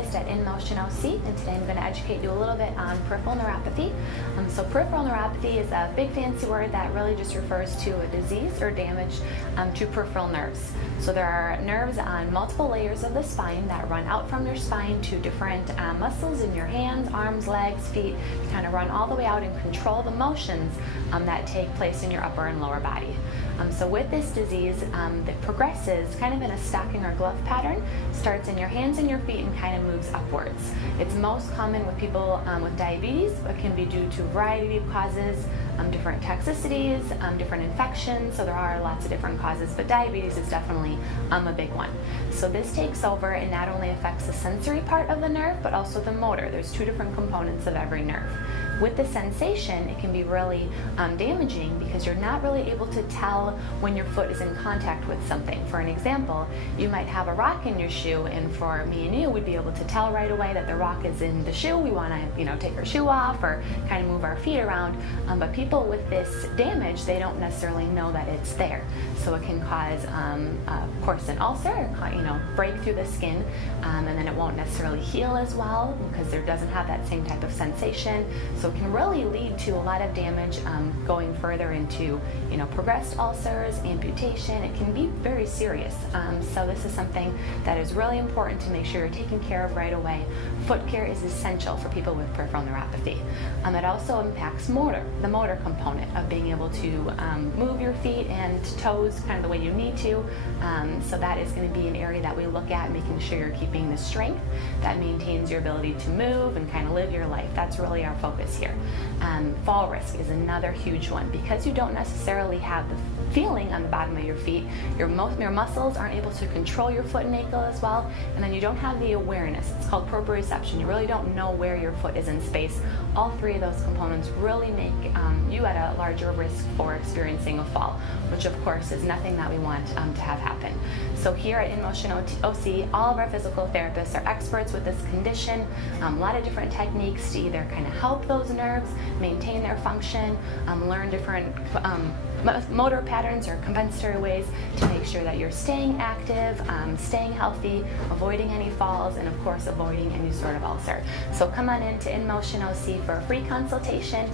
therapist at In Motion OC, and today I'm going to educate you a little bit on peripheral neuropathy. So peripheral neuropathy is a big fancy word that really just refers to a disease or damage to peripheral nerves. So there are nerves on multiple layers of the spine that run out from your spine to different muscles in your hands, arms, legs, feet, to kind of run all the way out and control the motions that take place in your upper and lower body. So with this disease, that progresses kind of in a stocking or glove pattern, starts in your hands and your feet and kind of moves upwards. It's most common with people with diabetes, but can be due to a variety of causes, different toxicities, different infections, so there are lots of different causes, but diabetes is definitely a big one. So this takes over and not only affects the sensory part of the nerve, but also the motor. There's two different components of every nerve. With the sensation, it can be really damaging because you're not really able to tell when your foot is in contact with something. For an example, you might have a rock in your shoe, and for me and you, we'd be able to tell right away that the rock is in the shoe. We want to, take our shoe off or kind of move our feet around. But people with this damage, they don't necessarily know that it's there. So it can cause, of course, an ulcer, break through the skin, and then it won't necessarily heal as well because there doesn't have that same type of sensation. So it can really lead to a lot of damage going further into, progressed ulcers, amputation. It can be very serious. So this is something that is really important to make sure you're taking care of right away. Foot care is essential for people with peripheral neuropathy. It also impacts the motor component of being able to move your feet and toes kind of the way you need to. So that is going to be an area that we look at, making sure you're keeping the strength that maintains your ability to move and kind of live your life. That's really our focus here. Fall risk is another huge one. Because you don't necessarily have the feeling on the bottom of your feet, your muscles aren't able to control your foot and ankle as well, and then you don't have the awareness. It's called proprioception. You really don't know where your foot is in space. All three of those components really make you at a larger risk for experiencing a fall, which of course is nothing that we want to have happen. So here at In Motion OC, all of our physical therapists are experts with this condition. A lot of different techniques to either kind of help those nerves maintain their function, learn different motor patterns or compensatory ways to make sure that you're staying active, staying healthy, avoiding any falls, and of course avoiding any sort of ulcer. So come on in to In Motion OC for a free consultation.